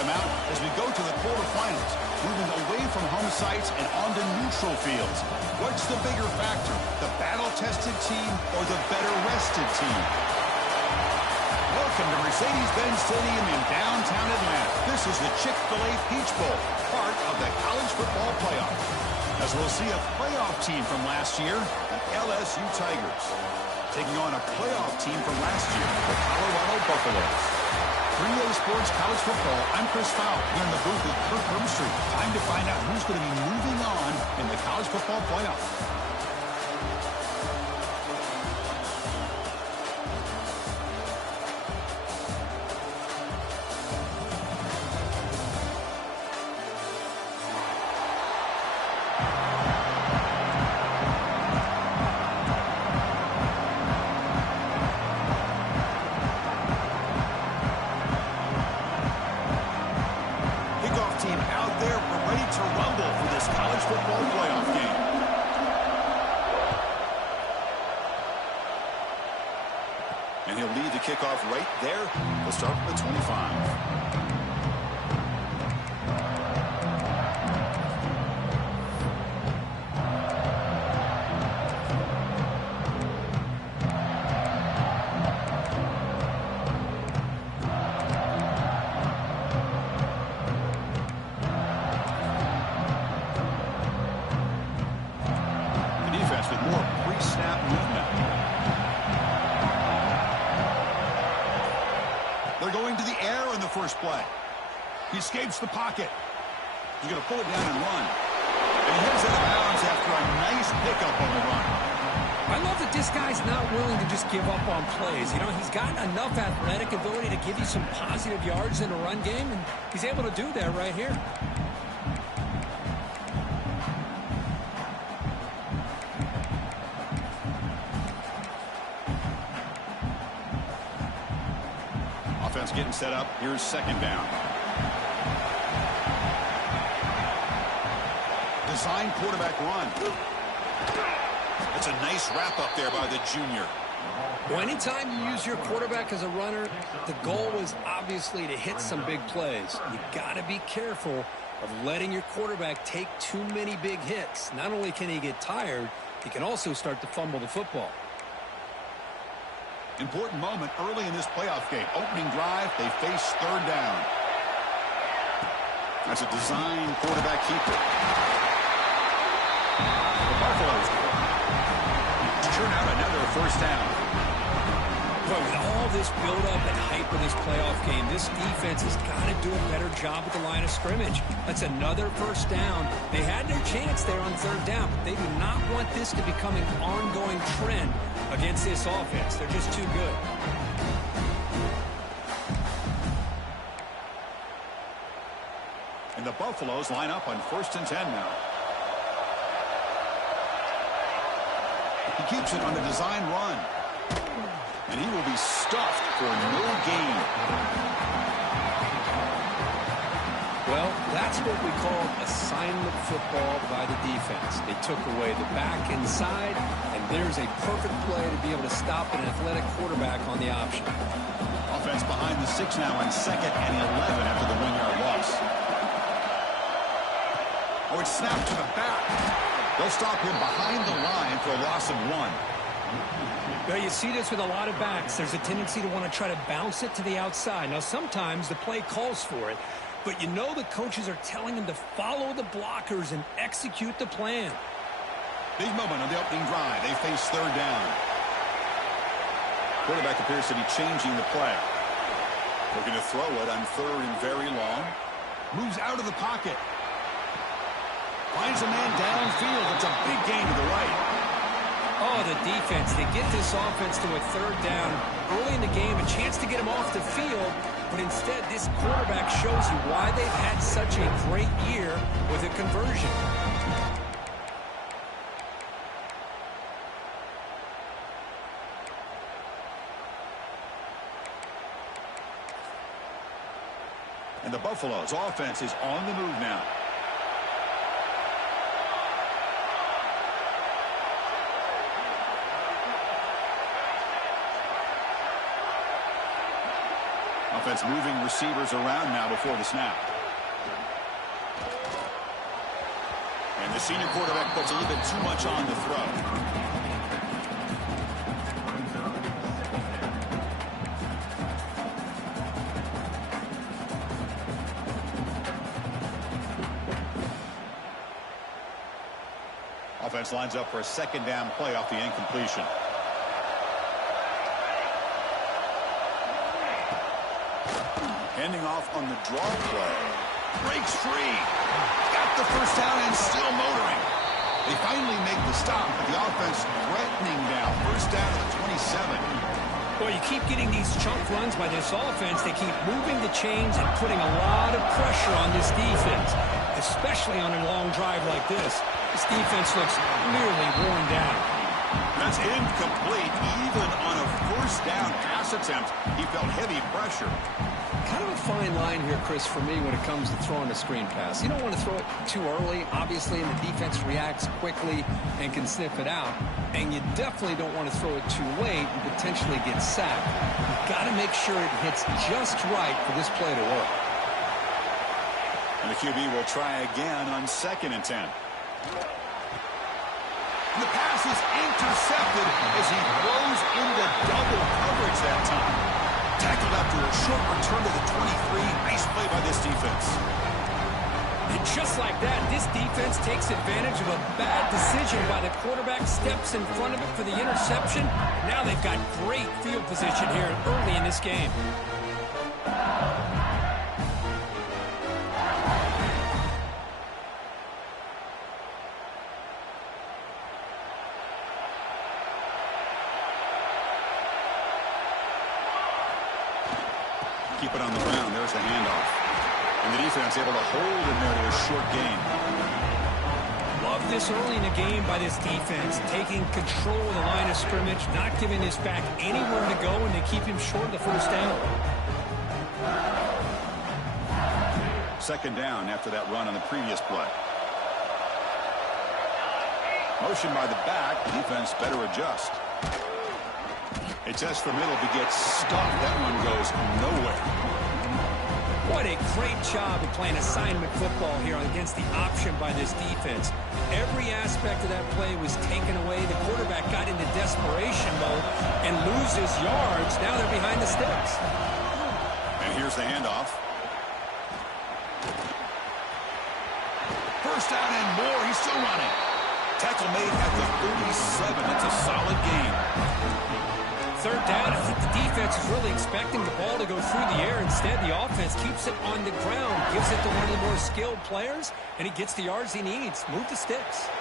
them out as we go to the quarterfinals, moving away from home sites and onto neutral fields. What's the bigger factor, the battle-tested team or the better-rested team? Welcome to Mercedes-Benz Stadium in downtown Atlanta. This is the Chick-fil-A Peach Bowl, part of the college football playoff. As we'll see a playoff team from last year, the LSU Tigers, taking on a playoff team from last year, the Colorado Buffaloes. 3A Sports College Football, I'm Chris Fowle, here in the booth with Kirk Herbstreit. Time to find out who's going to be moving on in the college football playoff. And he'll lead the kickoff right there. We'll start with the 25. The defense with more pre-snap movement. They're going to the air in the first play. He escapes the pocket. He's going to pull it down and run. And he heads out of bounds after a nice pickup on the run. I love that this guy's not willing to just give up on plays. You know, he's got enough athletic ability to give you some positive yards in a run game, and he's able to do that right here. Offense getting set up. Here's second down. Design quarterback run. That's a nice wrap up there by the junior. Well, anytime you use your quarterback as a runner, the goal is obviously to hit some big plays. You got to be careful of letting your quarterback take too many big hits. Not only can he get tired, he can also start to fumble the football. Important moment early in this playoff game. Opening drive, they face third down. That's a design quarterback keeper. The Buffaloes churn out another first down. Boy, with all this build-up and hype of this playoff game, this defense has got to do a better job at the line of scrimmage. That's another first down. They had their chance there on third down, but they do not want this to become an ongoing trend against this offense. They're just too good. And the Buffaloes line up on 1st and 10 now. He keeps it on the design run. And he will be stuffed for no gain. Well, that's what we call assignment football by the defense. They took away the back inside, and there's a perfect play to be able to stop an athletic quarterback on the option. Offense behind the 6 now on 2nd and 11 after the 1-yard loss. Oh, it's snapped to the back. They'll stop him behind the line for a loss of 1. Well, you see this with a lot of backs. There's a tendency to want to try to bounce it to the outside. Now, sometimes the play calls for it, but you know the coaches are telling him to follow the blockers and execute the plan. Big moment on the opening drive. They face third down. Quarterback appears to be changing the play. Looking to throw it on third and very long. Moves out of the pocket. Finds a man downfield. It's a big gain to the right. Oh, the defense. They get this offense to a third down early in the game, a chance to get him off the field, but instead this quarterback shows you why they've had such a great year with a conversion. And the Buffaloes' offense is on the move now. Offense moving receivers around now before the snap. And the senior quarterback puts a little bit too much on the throw. Offense lines up for a second down play off the incompletion. Handing off on the draw play. Breaks free. Got the first down and still motoring. They finally make the stop, but the offense threatening now. First down to the 27. Well, you keep getting these chunk runs by this offense. They keep moving the chains and putting a lot of pressure on this defense, especially on a long drive like this. This defense looks clearly worn down. That's incomplete. Even on a first down pass attempt, he felt heavy pressure. Kind of a fine line here, Chris, for me when it comes to throwing a screen pass. You don't want to throw it too early, obviously, and the defense reacts quickly and can sniff it out. And you definitely don't want to throw it too late and potentially get sacked. You've got to make sure it hits just right for this play to work. And the QB will try again on 2nd and 10. And the pass is intercepted as he throws into double coverage that time. Tackled after a short return to the 23. Nice play by this defense. And just like that, this defense takes advantage of a bad decision by the quarterback, steps in front of it for the interception. Now they've got great field position here early in this game. Keep it on the ground. There's the handoff. And the defense able to hold him there to a short gain. Love this early in the game by this defense, taking control of the line of scrimmage, not giving this back anywhere to go, and they keep him short of the first down. 2nd down after that run on the previous play. Motion by the back. Defense better adjust. It tests the middle, but gets stuffed. That one goes nowhere. What a great job of playing assignment football here against the option by this defense. Every aspect of that play was taken away. The quarterback got into desperation mode and loses yards. Now they're behind the sticks. And here's the handoff. First down and more. He's still running. Tackle made at the 37. That's a solid gain. 3rd down. I think the defense is really expecting the ball to go through the air. Instead, the offense keeps it on the ground, gives it to one of the more skilled players, and he gets the yards he needs. Move the sticks.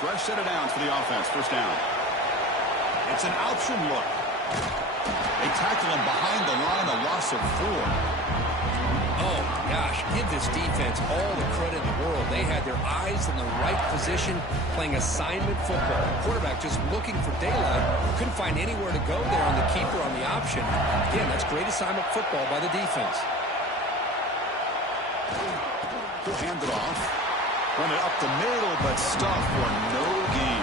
Fresh set of downs for the offense. First down. It's an option look. They tackle him behind the line, a loss of 4. Oh, gosh, give this defense all the credit in the world. They had their eyes in the right position, playing assignment football. The quarterback just looking for daylight. Couldn't find anywhere to go there on the keeper on the option. Again, that's great assignment football by the defense. He'll hand it off. Run it up the middle, but stuffed for no gain.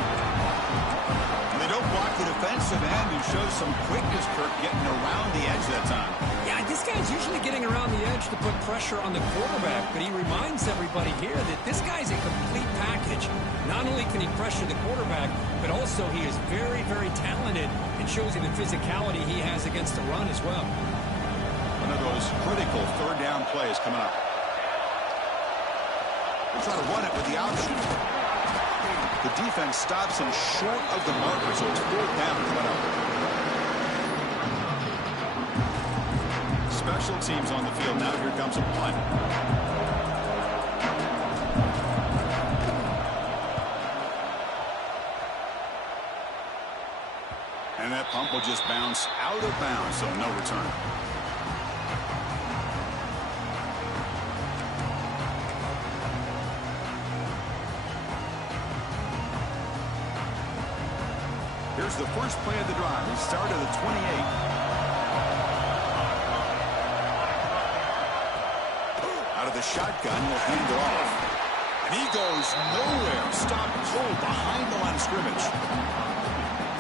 And they don't block the defensive end, who shows some quickness, Kirk, getting around the edge that time. Yeah, this guy's usually getting around the edge to put pressure on the quarterback, but he reminds everybody here that this guy's a complete package. Not only can he pressure the quarterback, but also he is very, very talented and shows you the physicality he has against the run as well. One of those critical 3rd down plays coming up. They'll try to run it with the option. The defense stops him short of the marker, so it's 4th down coming up. Special teams on the field now. Here comes a punt. And that pump will just bounce out of bounds, so no return. Here's the first play of the drive. We start at the 28. Out of the shotgun, will hand it off. And he goes nowhere. Stopped cold behind the line of scrimmage.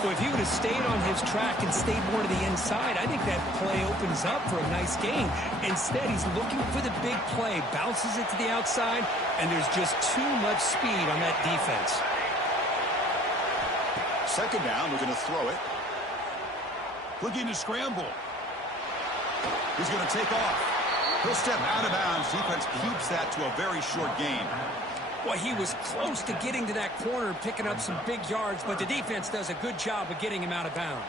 Well, if he would have stayed on his track and stayed more to the inside, I think that play opens up for a nice gain. Instead, he's looking for the big play, bounces it to the outside, and there's just too much speed on that defense. Second down, looking to throw it. Looking to scramble. He's going to take off. He'll step out of bounds. Defense keeps that to a very short gain. Well, he was close to getting to that corner, picking up some big yards, but the defense does a good job of getting him out of bounds.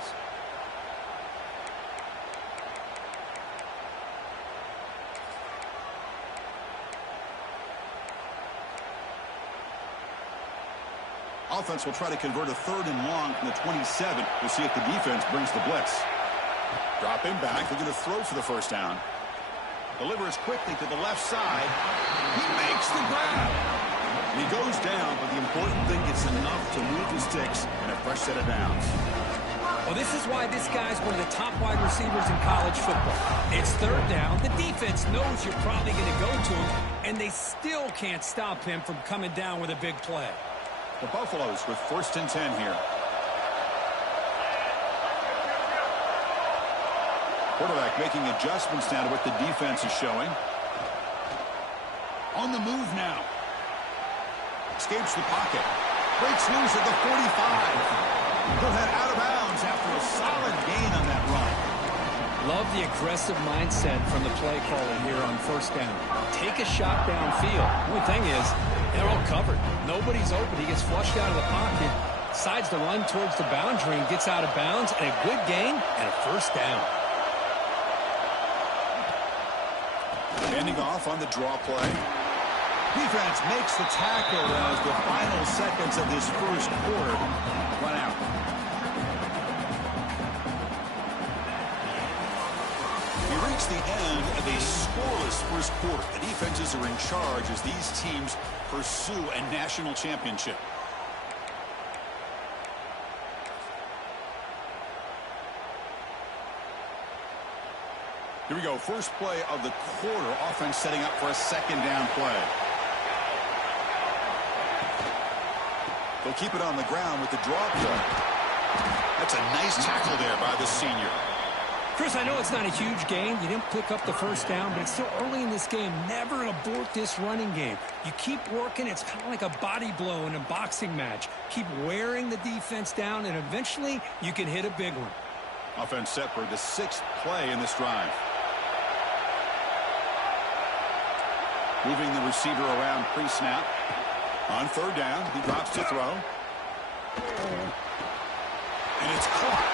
Offense will try to convert a 3rd and long from the 27. We'll see if the defense brings the blitz. Drop him back. They're going to throw for the first down. Delivers quickly to the left side. He makes the grab. And he goes down, but the important thing is enough to move the sticks and a fresh set of downs. Well, this is why this guy's one of the top wide receivers in college football. It's 3rd down. The defense knows you're probably going to go to him, and they still can't stop him from coming down with a big play. The Buffaloes with 1st and 10 here. Quarterback making adjustments now to what the defense is showing. On the move now. Escapes the pocket. Breaks loose at the 45. He'll head out of bounds after a solid gain on that run. Love the aggressive mindset from the play caller here on 1st down. Take a shot downfield. The only thing is, they're all covered. Nobody's open. He gets flushed out of the pocket, decides to run towards the boundary and gets out of bounds, and a good gain and a 1st down. Handing off on the draw play. Defense makes the tackle as the final seconds of this 1st quarter run out. We reach the end of a scoreless 1st quarter. The defenses are in charge as these teams pursue a national championship. Here we go. First play of the quarter. Offense setting up for a 2nd down play. They'll keep it on the ground with the draw play. That's a nice tackle there by the senior. Chris, I know it's not a huge gain. You didn't pick up the 1st down, but it's still early in this game. Never abort this running game. You keep working. It's kind of like a body blow in a boxing match. Keep wearing the defense down, and eventually you can hit a big one. Offense set for the 6th play in this drive. Moving the receiver around pre-snap. On 3rd down, he drops to throw. And it's caught.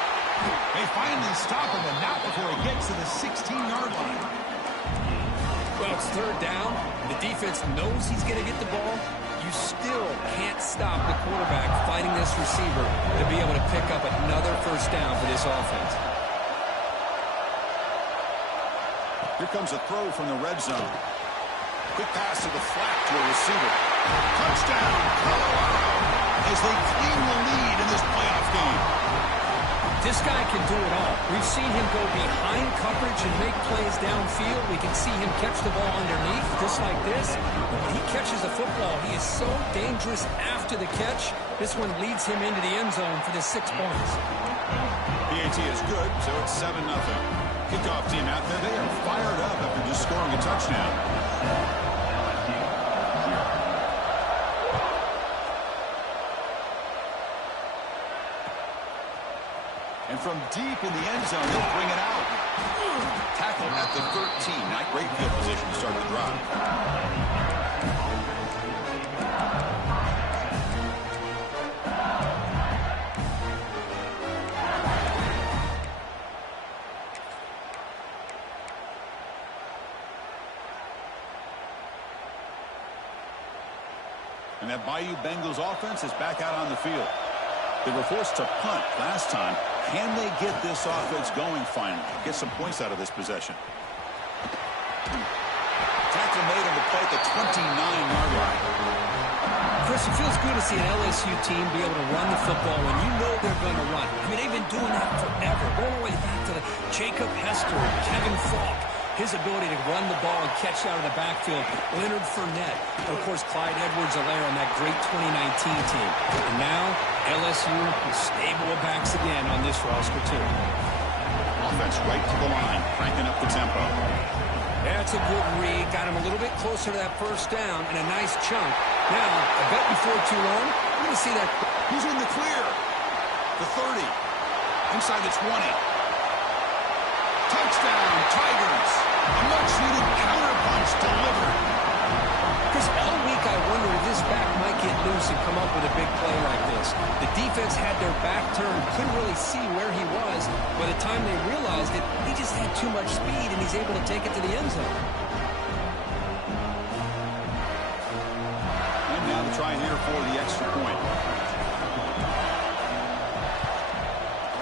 They finally stop him, and not before he gets to the 16-yard line. Well, it's 3rd down. The defense knows he's going to get the ball. You still can't stop the quarterback fighting this receiver to be able to pick up another 1st down for this offense. Here comes a throw from the red zone. Quick pass to the flat to a receiver. Touchdown, Colorado, as they claim the lead in this playoff game. This guy can do it all. We've seen him go behind coverage and make plays downfield. We can see him catch the ball underneath, just like this. But when he catches the football, he is so dangerous after the catch. This one leads him into the end zone for the 6 points. PAT is good, so it's 7-0. Kickoff team out there. They are fired up after just scoring a touchdown. And from deep in the end zone, they'll bring it out. Tackle at the 13. Not great field position to start the drive. And that Bayou Bengals offense is back out on the field. They were forced to punt last time. Can they get this offense going finally? Get some points out of this possession. Tackle made on the play at the 29-yard line. Chris, it feels good to see an LSU team be able to run the football when you know they're going to run. I mean, they've been doing that forever. Going all the way back to Jacob Hester and Kevin Falk. his ability to run the ball and catch out of the backfield. Leonard Fournette, and of course Clyde Edwards-Helaire on that great 2019 team. And now LSU with stable of backs again on this roster too. Offense right to the line, cranking up the tempo. That's a good read. Got him a little bit closer to that first down and a nice chunk. Now, I bet before too long, we're going to see that. He's in the clear. The 30. Inside the 20. Touchdown, Tigers. A much-needed counterpunch delivered. Because all week I wondered if this back might get loose and come up with a big play like this. The defense had their back turned, couldn't really see where he was. By the time they realized it, he just had too much speed, and he's able to take it to the end zone. And now to try here for the extra point.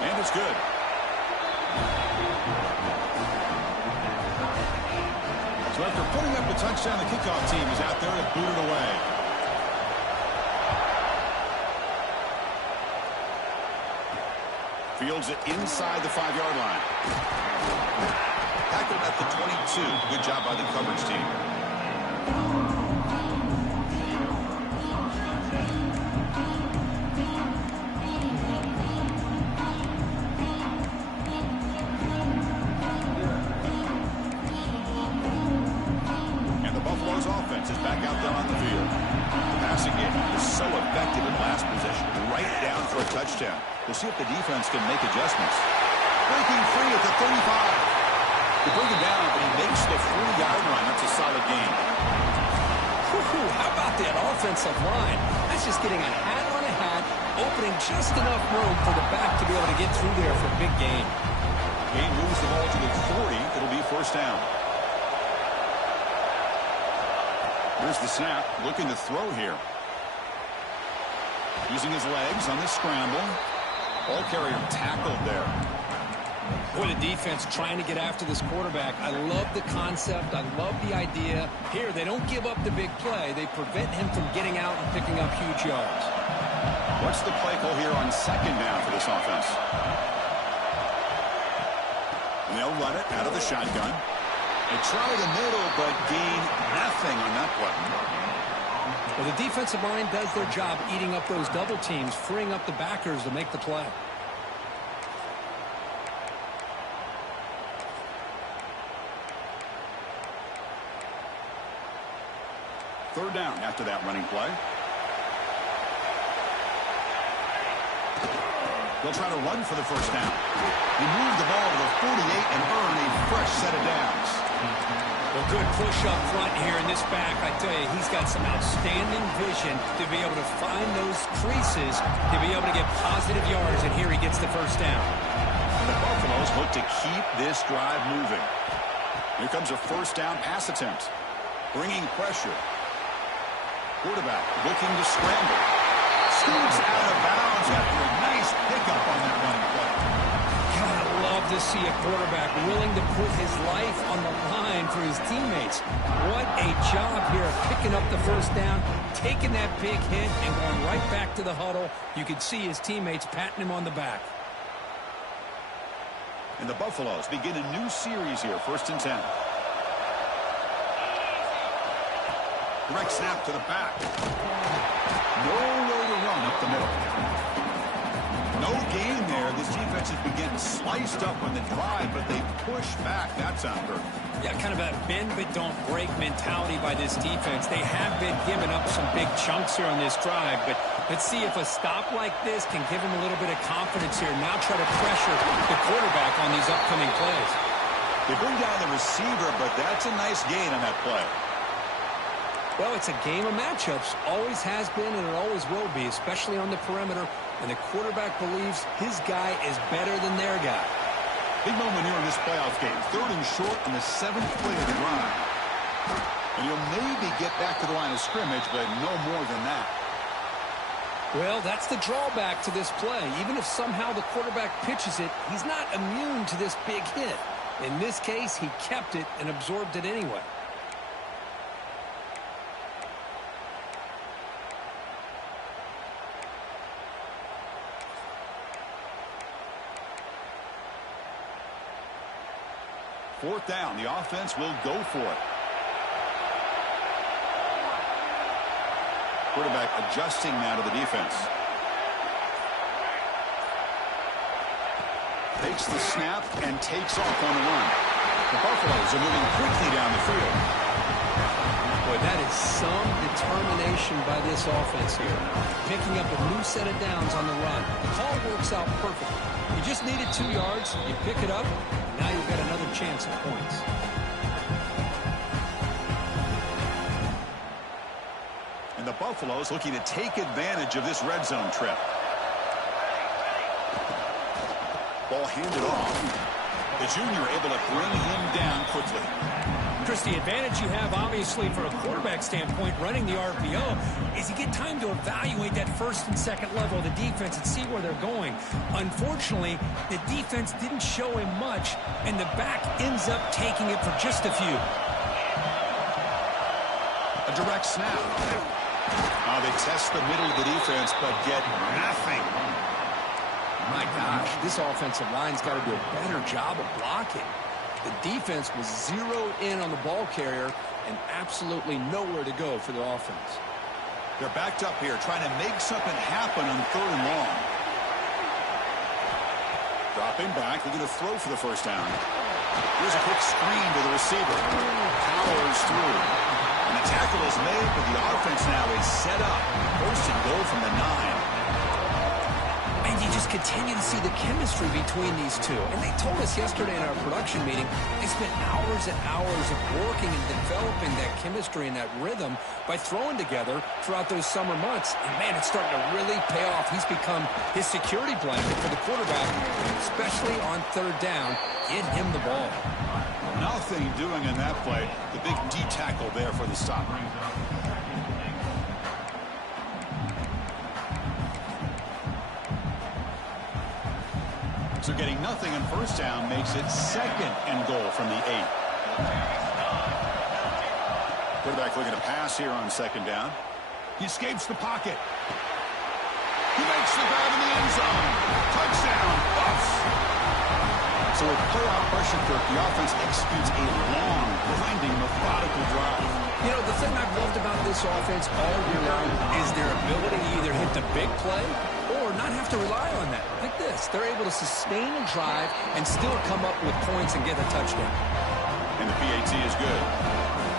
And it's good. So after putting up a touchdown, the kickoff team is out there to boot it away. Fields it inside the 5-yard line. Tackled at the 22. Good job by the coverage team. Is back out there on the field. The passing game is so effective in last possession. Right down for a touchdown. We'll see if the defense can make adjustments. Breaking free at the 35. They bring him down, but he makes the 40-yard line. That's a solid gain. How about that offensive line? That's just getting a hat on a hat, opening just enough room for the back to be able to get through there for a big gain. Gain moves the ball to the 40. It'll be first down. Here's the snap, looking to throw here. Using his legs on the scramble. Ball carrier tackled there. Boy, the defense trying to get after this quarterback. I love the concept. I love the idea. Here, they don't give up the big play. They prevent him from getting out and picking up huge yards. What's the play call here on second down for this offense? And they'll run it out of the shotgun. They try the middle, but gain nothing on that play. Well, the defensive line does their job eating up those double teams, freeing up the backers to make the play. Third down after that running play. They'll try to run for the first down. They move the ball to the 48 and earn a fresh set of downs. Well, good push up front here in this back. I tell you, he's got some outstanding vision to be able to find those creases, to be able to get positive yards, and here he gets the first down. And the Buffaloes look to keep this drive moving. Here comes a first down pass attempt. Bringing pressure. Quarterback looking to scramble. Scoots out of bounds after a nice pickup on that running play. God, I love to see a quarterback willing to put his life on the line for his teammates. What a job here of picking up the first down, taking that big hit, and going right back to the huddle. You could see his teammates patting him on the back. And the Buffaloes begin a new series here, 1st and 10. Direct snap to the back. Nowhere to run up the middle. No gain there. This defense has been getting sliced up on the drive, but they push back. That's on third. Yeah, kind of a bend but don't break mentality by this defense. They have been giving up some big chunks here on this drive, but let's see if a stop like this can give them a little bit of confidence here. Now try to pressure the quarterback on these upcoming plays. They bring down the receiver, but that's a nice gain on that play. Well, it's a game of matchups. Always has been, and it always will be, especially on the perimeter. And the quarterback believes his guy is better than their guy. Big moment here in this playoff game. 3rd and short on the 7th play of the drive. And you'll maybe get back to the line of scrimmage, but no more than that. Well, that's the drawback to this play. Even if somehow the quarterback pitches it, he's not immune to this big hit. In this case, he kept it and absorbed it anyway. 4th down. The offense will go for it. Quarterback adjusting now to the defense. Takes the snap and takes off on the run. The Buffaloes are moving quickly down the field. Boy, that is some determination by this offense here. Picking up a new set of downs on the run. The call works out perfectly. You just needed 2 yards. You pick it up. Now you've got another chance at points. And the Buffaloes looking to take advantage of this red zone trip. Ball handed off. The junior able to bring him down quickly. Chris, the advantage you have, obviously, for a quarterback standpoint, running the RPO, is you get time to evaluate that first and second level of the defense and see where they're going. Unfortunately, the defense didn't show him much, and the back ends up taking it for just a few. A direct snap. They test the middle of the defense, but get nothing. My gosh, this offensive line's got to do a better job of blocking. The defense was zeroed in on the ball carrier and absolutely nowhere to go for the offense. They're backed up here, trying to make something happen on 3rd and long. Dropping back, they're going to throw for the first down. Here's a quick screen to the receiver. Powers through. And the tackle is made, but the offense now is set up. 1st and goal from the 9. And you just continue to see the chemistry between these two. And they told us yesterday in our production meeting, they spent hours and hours of working and developing that chemistry and that rhythm by throwing together throughout those summer months. And, man, it's starting to really pay off. He's become his security blanket for the quarterback, especially on 3rd down. Get him the ball. Nothing doing in that play. The big D tackle there for the stop. So getting nothing on 1st down makes it 2nd and goal from the 8. Quarterback looking to pass here on 2nd down. He escapes the pocket. He makes the grab in the end zone. Touchdown, Buffs. So with playoff pressure, Kirk, the offense executes a long, grinding, methodical drive. You know, the thing I've loved about this offense all year long is their ability to either hit the big play or not have to rely on that. Like this, they're able to sustain a drive and still come up with points and get a touchdown. And the PAT is good.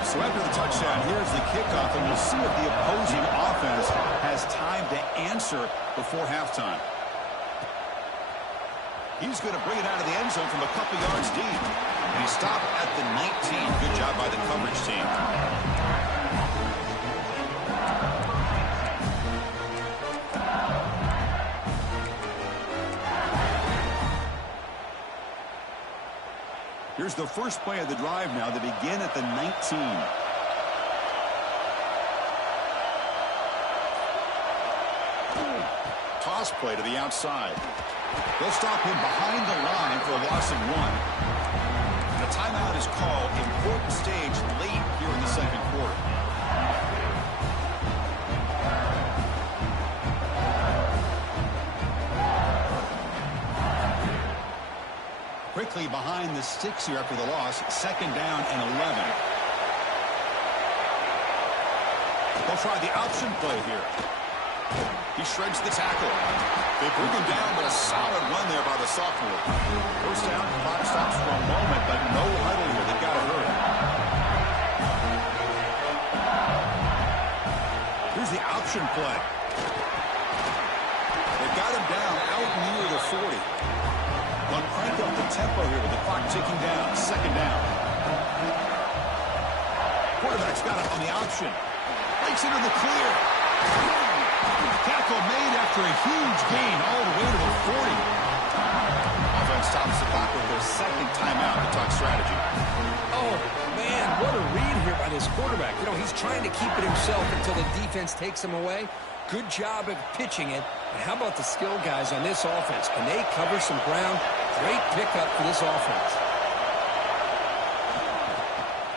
So after the touchdown, here's the kickoff, and we'll see if the opposing offense has time to answer before halftime. He's going to bring it out of the end zone from a couple yards deep. And he stopped at the 19. Good job by the coverage team. Here's the first play of the drive now. They begin at the 19. Toss play to the outside. They'll stop him behind the line for a loss of 1. And a timeout is called. Important stage late here in the 2nd quarter. Quickly behind the sticks here after the loss. 2nd down and 11. They'll try the option play here. He shreds the tackle. They bring him down, but a solid run there by the sophomore. 1st down, clock stops for a moment, but no huddle here. They've got to hurry. Here's the option play. They've got him down out near the 40. They'll crank up the tempo here with the clock ticking down. 2nd down. Quarterback's got it on the option. Breaks into the clear. Tackle made after a huge gain all the way to the 40. Offense stops the clock with their 2nd timeout to talk strategy. Oh, man, what a read here by this quarterback. You know, he's trying to keep it himself until the defense takes him away. Good job of pitching it. And how about the skill guys on this offense? Can they cover some ground? Great pickup for this offense.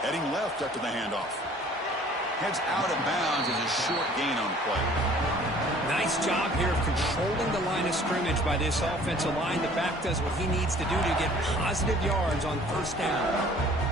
Heading left after the handoff. Heads out of bounds as a short gain on play. Nice job here of controlling the line of scrimmage by this offensive line. The back does what he needs to do to get positive yards on first down.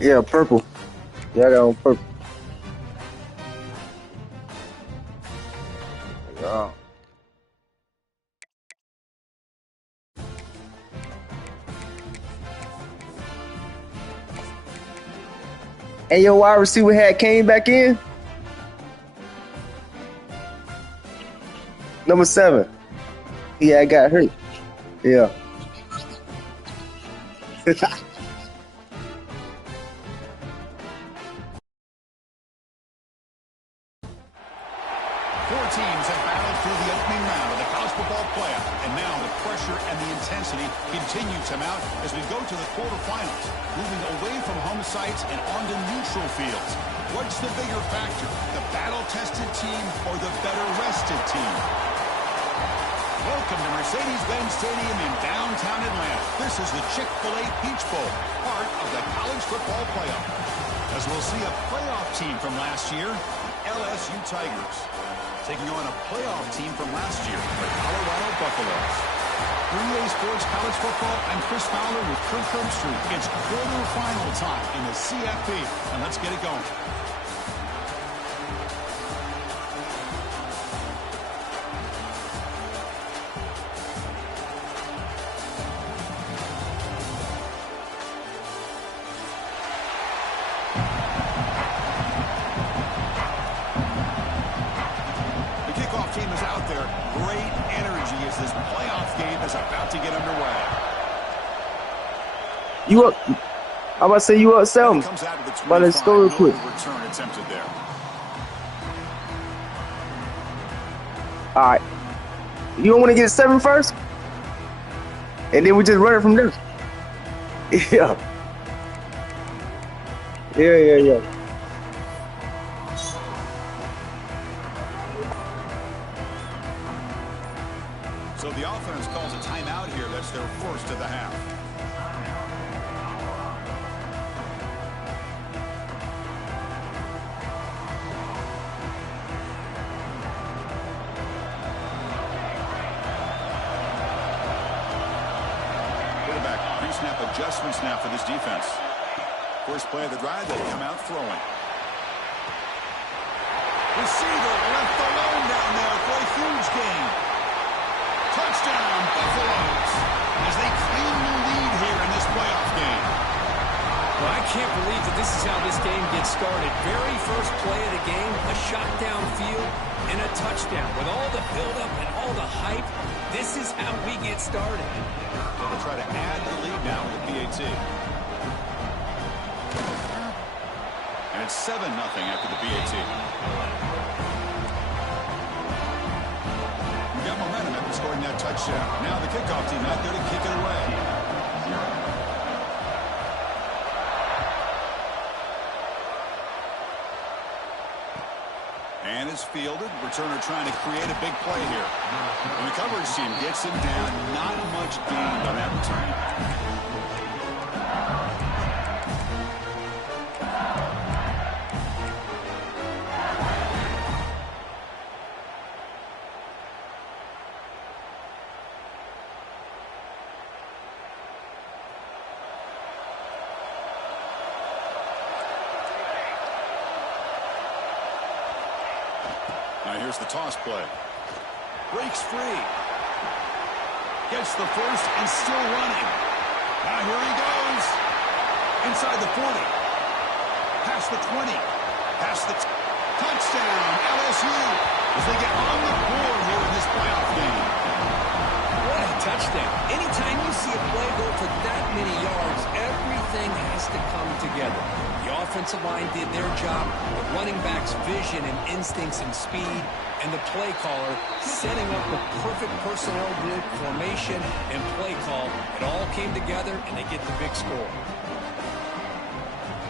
Yeah, purple. Yeah, I got on purple. Yeah. Hey, your wide receiver had came back in. Number 7. He had got hurt. Yeah. 4 teams have battled through the playoff. And now the pressure and the intensity continue to mount as we go to the quarterfinals, moving away from home sites and onto neutral fields. What's the bigger factor, the battle-tested team or the better-rested team? Welcome to Mercedes-Benz Stadium in downtown Atlanta. This is the Chick-fil-A Peach Bowl, part of the college football playoff. As we'll see a playoff team from last year, LSU Tigers, taking on a playoff team from last year, the Colorado Buffaloes. 3A Sports College Football, I'm Chris Fowler with Kirk Herbstreit. It's quarterfinal time in the CFP, and let's get it going. Team is out there. Great energy as this playoff game is about to get underway. You up? I'm about to say you up 7. But let's go real quick. Return attempted there. All right. You don't want to get 7 first? And then we just run it from there. Yeah. Yeah. So the offense calls a timeout here. That's their first of the half. Quarterback pre-snap adjustments now for this defense. First play of the drive, they come out throwing. Receiver left alone down there for a huge gain. Touchdown, Buffaloes, as they claim the lead here in this playoff game. Well, I can't believe that this is how this game gets started. Very first play of the game, a shot downfield and a touchdown. With all the buildup and all the hype, this is how we get started. So they'll try to add the lead now with PAT. And it's 7-0 after the PAT. Got momentum after scoring that touchdown. Now the kickoff team out there to kick it away. And it's fielded. Returner trying to create a big play here. And the coverage team gets him down. Not much gained on that return. Now here's the toss play. Breaks free. Gets the first and still running. Now here he goes. Inside the 40. Past the 20. Past the touchdown. LSU as they get on the board here in this playoff game. What a touchdown. Anytime you see a play go for that many yards, everything has to come together. The offensive line did their job, the running back's vision and instincts and speed, and the play caller setting up the perfect personnel group, formation, and play call. It all came together, and they get the big score.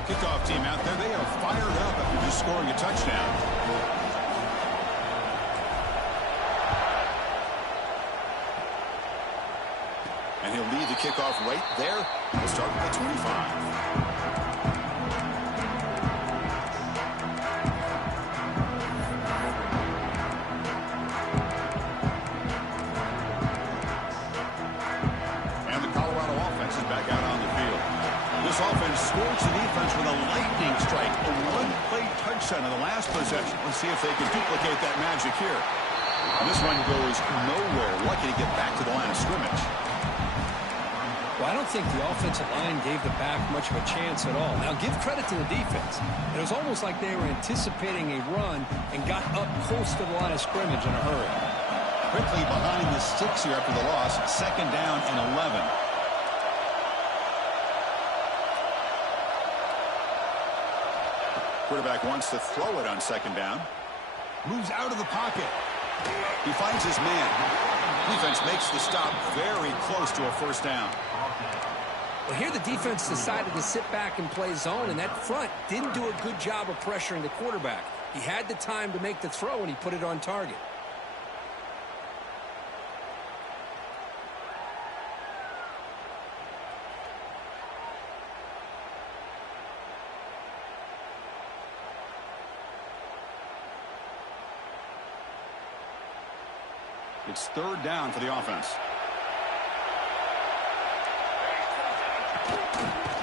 Kickoff team out there, they are fired up after just scoring a touchdown. And he'll lead the kickoff right there. We'll start at the 25. This offense scorched the defense with a lightning strike, a one-play touchdown in the last possession. Let's see if they can duplicate that magic here. And this one goes nowhere. Lucky to get back to the line of scrimmage. Well, I don't think the offensive line gave the back much of a chance at all. Now, give credit to the defense. It was almost like they were anticipating a run and got up close to the line of scrimmage in a hurry. Quickly behind the sticks here after the loss. 2nd down and 11. Quarterback wants to throw it on 2nd down. Moves out of the pocket. He finds his man. Defense makes the stop very close to a first down. Well, here the defense decided to sit back and play zone, and that front didn't do a good job of pressuring the quarterback. He had the time to make the throw, and he put it on target. It's third down for the offense.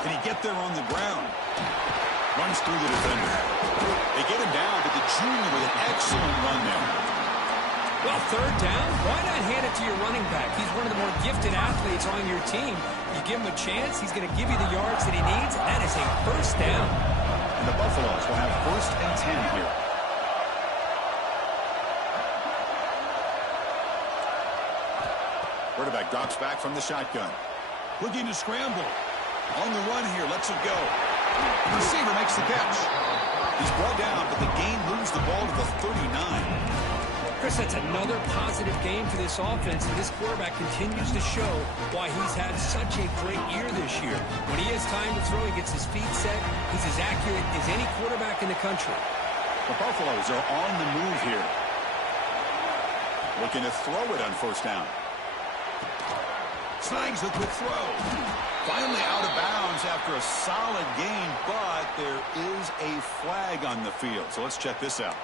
Can he get there on the ground? Runs through the defender. They get him down, but the junior with an excellent run there. Well, third down, why not hand it to your running back? He's one of the more gifted athletes on your team. You give him a chance, he's going to give you the yards that he needs, and that is a first down. And the Buffaloes will have first and 10 here. Quarterback drops back from the shotgun. Looking to scramble. On the run here, lets it go. The receiver makes the catch. He's brought down, but the gain moves the ball to the 39. Chris, that's another positive game for this offense, and this quarterback continues to show why he's had such a great year this year. When he has time to throw, he gets his feet set. He's as accurate as any quarterback in the country. The Buffaloes are on the move here. Looking to throw it on first down. Snags the quick throw. Finally out of bounds after a solid gain, but there is a flag on the field. So let's check this out.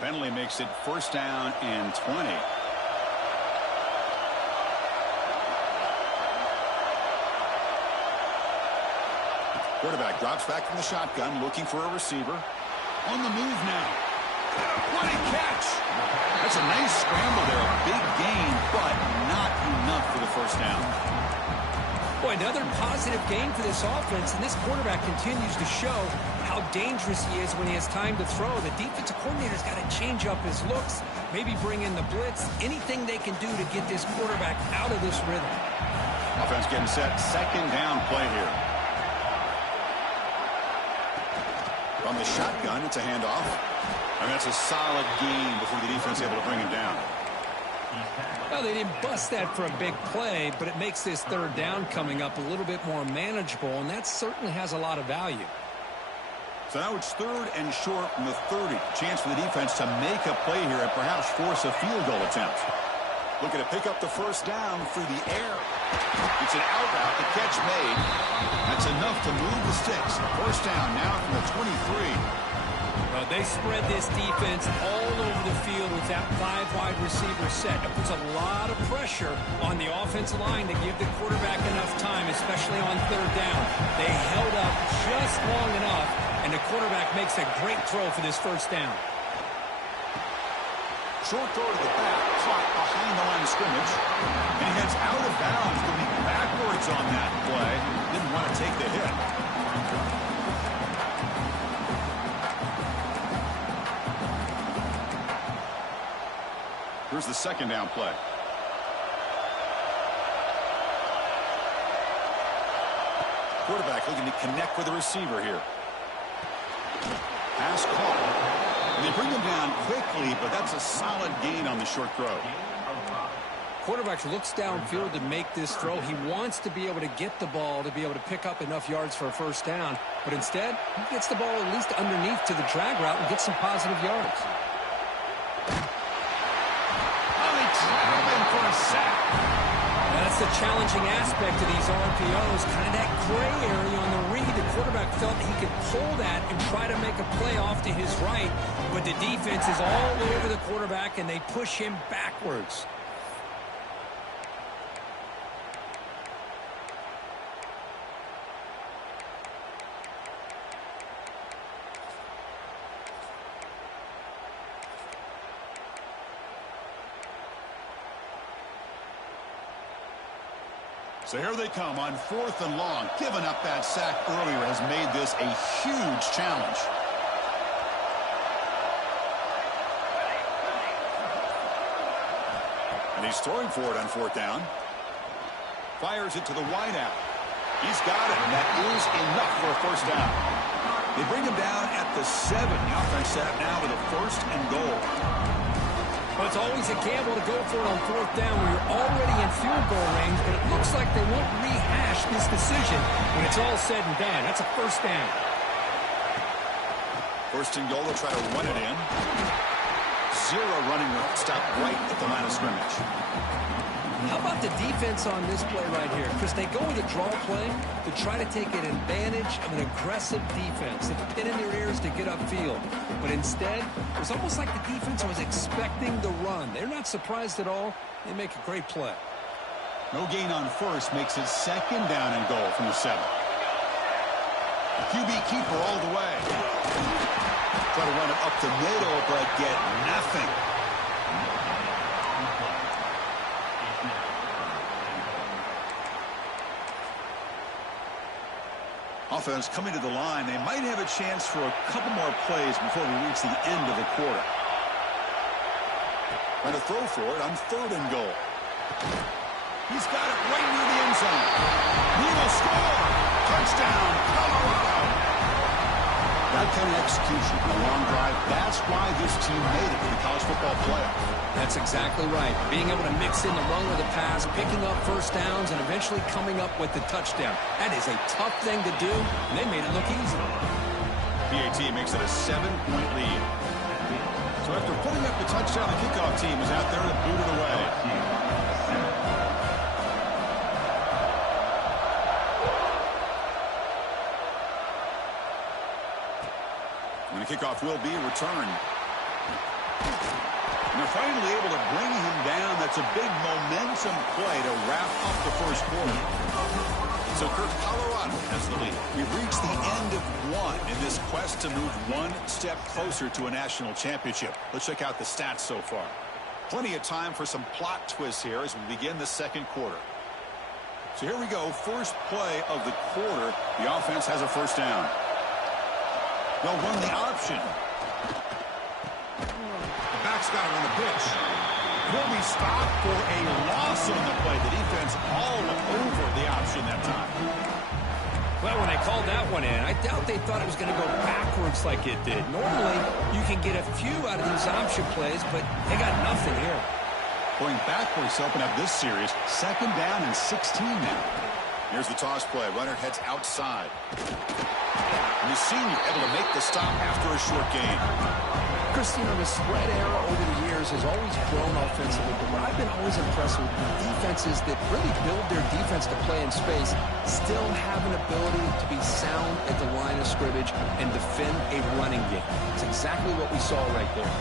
Penalty makes it first down and 20. Quarterback drops back from the shotgun, looking for a receiver. On the move now. What a catch! That's a nice scramble there. A big gain, but not enough for the first down. Boy, another positive game for this offense, and this quarterback continues to show how dangerous he is when he has time to throw. The defensive coordinator's got to change up his looks, maybe bring in the blitz, anything they can do to get this quarterback out of this rhythm. Offense getting set. Second down play here. From the shotgun, it's a handoff. And that's a solid gain before the defense able to bring him down. Well, they didn't bust that for a big play, but it makes this third down coming up a little bit more manageable, and that certainly has a lot of value. So now it's third and short from the 30. Chance for the defense to make a play here and perhaps force a field goal attempt. Looking to pick up the first down through the air. It's an out route, the catch made. That's enough to move the sticks. First down now from the 23. Well, they spread this defense all over the field with that 5 wide receiver set. It puts a lot of pressure on the offensive line to give the quarterback enough time, especially on third down. They held up just long enough, and the quarterback makes a great throw for this first down. Short throw to the back, caught behind the line of scrimmage. And he heads out of bounds, moving backwards on that play. Didn't want to take the hit. Here's the second down play. Quarterback looking to connect with the receiver here. Pass caught. And they bring him down quickly, but that's a solid gain on the short throw. Quarterback looks downfield to make this throw. He wants to be able to get the ball to be able to pick up enough yards for a first down, but instead, he gets the ball at least underneath to the drag route and gets some positive yards. Oh, they trap him for a sack. That's the challenging aspect of these RPOs, kind of that gray area on the read. The quarterback felt he could pull that and try to make a play off to his right, but the defense is all over the quarterback, and they push him backwards. So here they come on 4th and long. Giving up that sack earlier has made this a huge challenge. And he's throwing for it on 4th down. Fires it to the wideout. He's got it, and that is enough for a 1st down. They bring him down at the 7. The offense set up now with a 1st and goal. Well, it's always a gamble to go for it on 4th down when you're already in field goal range, but it looks like they won't rehash this decision when it's all said and done. That's a 1st down. 1st and goal, they'll try to run it in. 0 running room. Stop right at the line of scrimmage. How about the defense on this play right here? Chris, they go with a draw play to try to take an advantage of an aggressive defense, to pin in their ears to get upfield. But instead, it was almost like the defense was expecting the run. They're not surprised at all. They make a great play. No gain on 1st makes it 2nd down and goal from the 7. QB keeper all the way. Try to run it up the middle, but get nothing. Offense coming to the line. They might have a chance for a couple more plays before we reach the end of the quarter. Trying to throw for it on 3rd and goal. He's got it right near the end zone. He will score. Touchdown, Colorado. That kind of execution on a long drive, that's why this team made it to the college football playoff. That's exactly right. Being able to mix in the run with the pass, picking up 1st downs, and eventually coming up with the touchdown. That is a tough thing to do, and they made it look easy. PAT makes it a 7-point lead. So after putting up the touchdown, the kickoff team is out there to boot it away. And the kickoff will be returned. And they're finally able to bring him down. That's a big momentum play to wrap up the 1st quarter. So Kirk, Colorado has the lead. We've reached the end of 1 in this quest to move 1 step closer to a national championship. Let's check out the stats so far. Plenty of time for some plot twists here as we begin the 2nd quarter. So here we go. 1st play of the quarter. The offense has a 1st down. They'll run the option. The back's got it on the pitch. Will be stopped for a loss on the play. The defense all over the option that time. Well, when they called that one in, I doubt they thought it was going to go backwards like it did. Normally, you can get a few out of these option plays, but they got nothing here. Going backwards to open up this series. 2nd down and 16 now. Here's the toss play. Runner heads outside. And the senior able to make the stop after a short gain. Christine, the spread era over the years has always grown offensively, but what I've been always impressed with the defenses that really build their defense to play in space still have an ability to be sound at the line of scrimmage and defend a running game. It's exactly what we saw right there.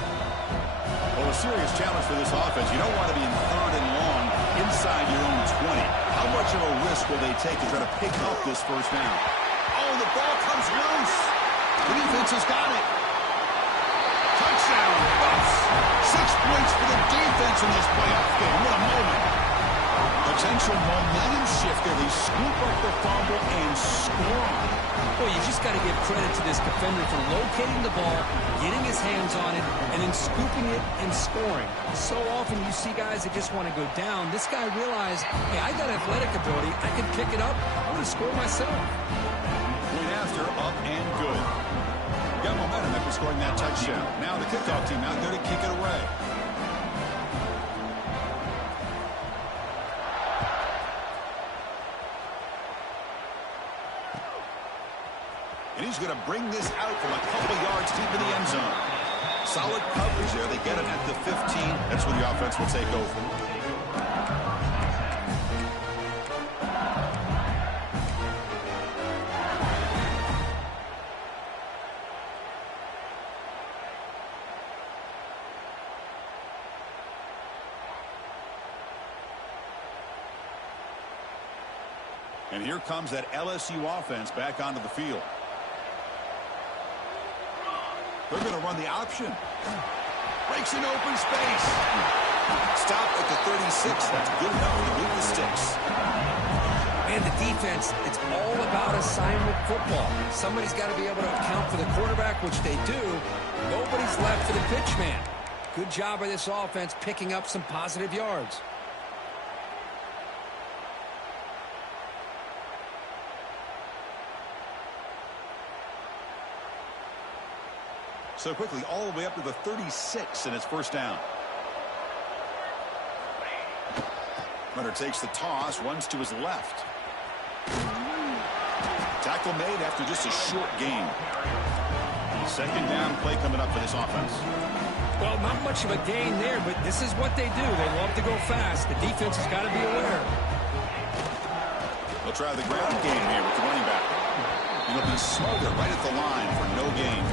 Well, a serious challenge for this offense. You don't want to be in 3rd and long inside your own 20. How much of a risk will they take to try to pick up this 1st down? Oh, the ball comes loose. The defense has got it. Touchdown, Bucks. 6 points for the defense in this playoff game. What a moment. Potential momentum shift there. They scoop up the fumble and score. Well, you just got to give credit to this defender for locating the ball, getting his hands on it, and then scooping it and scoring. So often you see guys that just want to go down. This guy realized, hey, I got athletic ability. I can pick it up. I'm going to score myself. Point after, up and good. Got momentum after scoring that touchdown. Now the kickoff team out there to kick it away. And he's going to bring this out from a couple yards deep in the end zone. Solid coverage there. They get him at the 15. That's where the offense will take over. And here comes that LSU offense back onto the field. They're going to run the option. Breaks in open space. Stop at the 36. That's good enough to move the sticks. Man, the defense, it's all about assignment football. Somebody's got to be able to account for the quarterback, which they do. Nobody's left for the pitch man. Good job by this offense picking up some positive yards. So quickly, all the way up to the 36, and it's first down. Runner takes the toss, runs to his left. Tackle made after just a short gain. Second down play coming up for this offense. Well, not much of a gain there, but this is what they do. They love to go fast. The defense has got to be aware. They'll try the ground game here with the running back. It'll be smothered right at the line for no gain.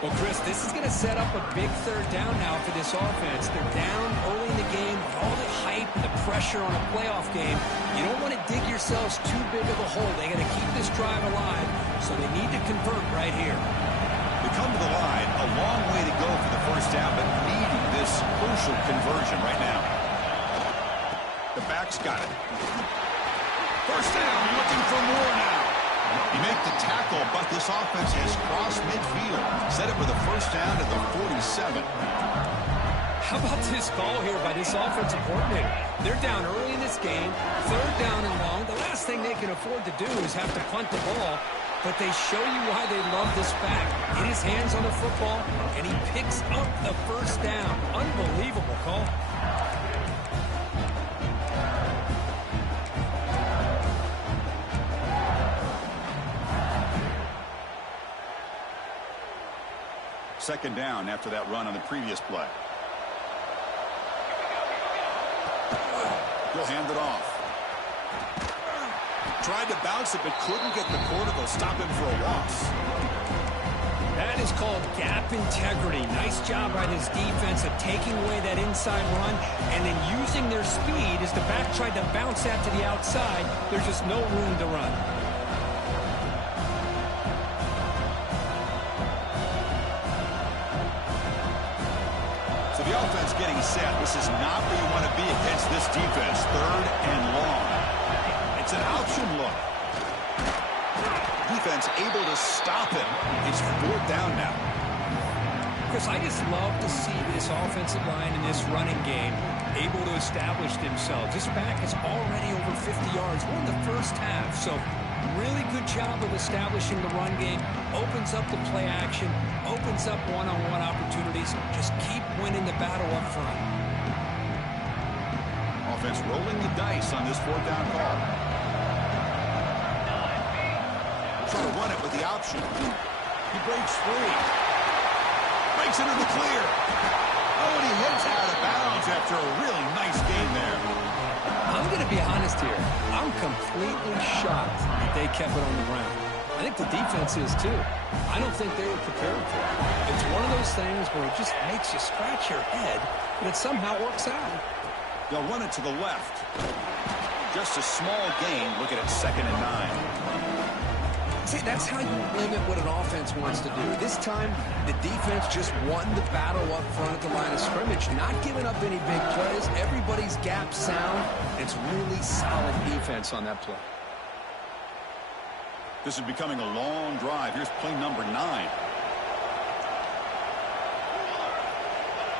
Well, Chris, this is going to set up a big third down now for this offense. They're down early in the game with all the hype and the pressure on a playoff game. You don't want to dig yourselves too big of a hole. They got to keep this drive alive, so they need to convert right here. They come to the line, a long way to go for the first down, but needing this crucial conversion right now. The back's got it. First down, looking for more now. You make the tackle, but this offense has crossed midfield. Set it for the first down at the 47. How about this call here by this offensive coordinator? They're down early in this game, third down and long. The last thing they can afford to do is have to punt the ball, but they show you why they love this back. Get his hands on the football, and he picks up the first down. Unbelievable call. Second down after that run on the previous play. He'll hand it off. Tried to bounce it, but couldn't get the corner. They'll stop him for a loss. That is called gap integrity. Nice job by this defense of taking away that inside run and then using their speed as the back tried to bounce that to the outside. There's just no room to run. So the offense getting set. This is not where you want to be against this defense. Third and long. It's an option look. Defense able to stop him. It's fourth down now. Chris, I just love to see this offensive line in this running game able to establish themselves. This back is already over 50 yards. We're in the first half, so really good job of establishing the run game. Opens up the play action, opens up one-on-one opportunities. Just keep winning the battle up front. Offense rolling the dice on this fourth down call. Trying to run it with the option. He breaks free. Breaks into the clear. Oh, and he hits out of bounds after a really nice game there. I'm going to be honest here. I'm completely shocked that they kept it on the ground. I think the defense is too. I don't think they were prepared for it. It's one of those things where it just makes you scratch your head, but it somehow works out. They'll run it to the left. Just a small gain. Looking at 2nd and 9. See, that's how you limit what an offense wants to do. This time, the defense just won the battle up front at the line of scrimmage, not giving up any big plays. Everybody's gap sound. It's really solid defense on that play. This is becoming a long drive. Here's play number 9.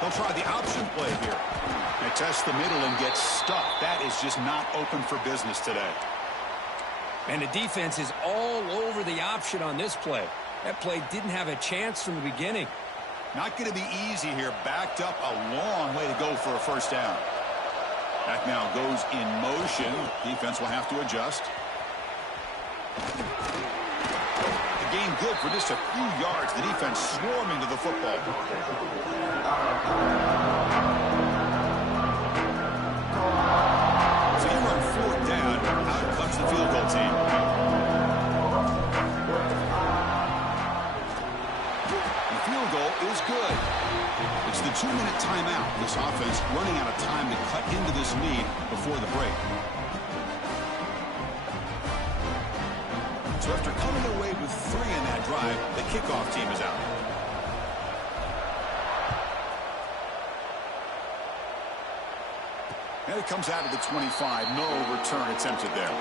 They'll try the option play here. They test the middle and get stuck. That is just not open for business today. And the defense is all over the option on this play. That play didn't have a chance from the beginning. Not going to be easy here. Backed up a long way to go for a first down. Back now goes in motion. Defense will have to adjust. The gain good for just a few yards. The defense swarming to the football. So you run fourth down. Out comes the field goal team. The field goal is good. It's the 2-minute timeout. This offense running out of time to cut into this lead before the break. So after coming away with 3 in that drive, the kickoff team is out. And it comes out of the 25. No return attempted there.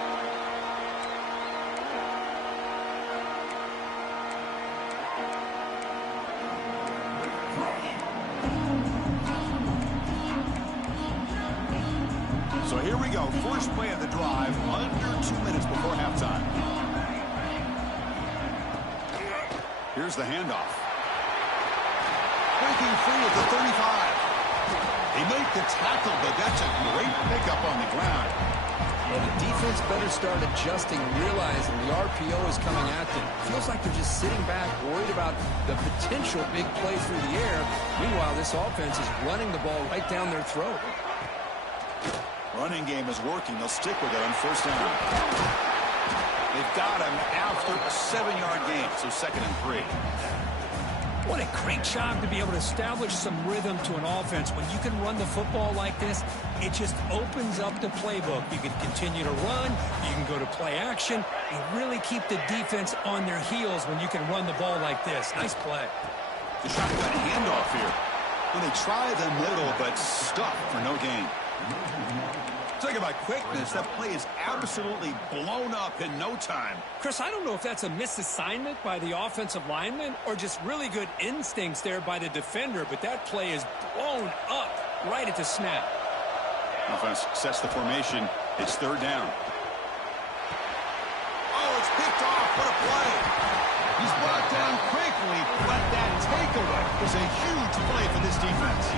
So here we go. First play of the drive, under 2 minutes before halftime. Here's the handoff. Breaking free at the 35. They make the tackle, but that's a great pickup on the ground. Well, the defense better start adjusting, realizing the RPO is coming at them. Feels like they're just sitting back, worried about the potential big play through the air. Meanwhile, this offense is running the ball right down their throat. Running game is working. They'll stick with it on first down. They've got him after a 7-yard gain, so 2nd and 3. What a great job to be able to establish some rhythm to an offense. When you can run the football like this, it just opens up the playbook. You can continue to run, you can go to play action, and really keep the defense on their heels when you can run the ball like this. Nice play. The shotgun handoff here. When they try the middle, but stuck for no gain. Talking about quickness, that play is absolutely blown up in no time. Chris, I don't know if that's a misassignment by the offensive lineman or just really good instincts there by the defender, but that play is blown up right at the snap. Offense sets the formation. It's 3rd down. Oh, it's picked off. What a play. He's brought down quickly, but that takeaway was a huge play for this defense.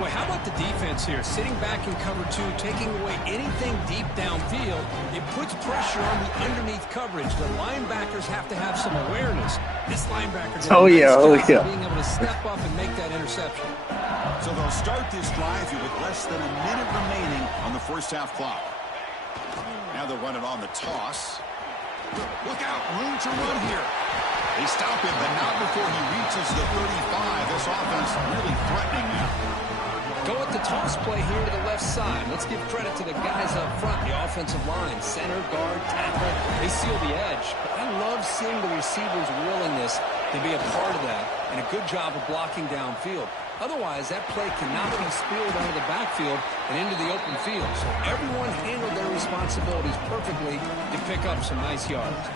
Boy, how about the defense here? Sitting back in cover 2, taking away anything deep downfield. It puts pressure on the underneath coverage. The linebackers have to have some awareness. This linebacker did a nice job being able to step up and make that interception. So they'll start this drive here with less than a minute remaining on the first half clock. Now they'll run it on the toss. Look out, room to run here. They stop him, but not before he reaches the 35. This offense really threatening now. Go with the toss play here to the left side. Let's give credit to the guys up front, the offensive line, center, guard, tackle. They seal the edge. But I love seeing the receivers' willingness to be a part of that and a good job of blocking downfield. Otherwise, that play cannot be spilled out of the backfield and into the open field. So everyone handled their responsibilities perfectly to pick up some nice yards.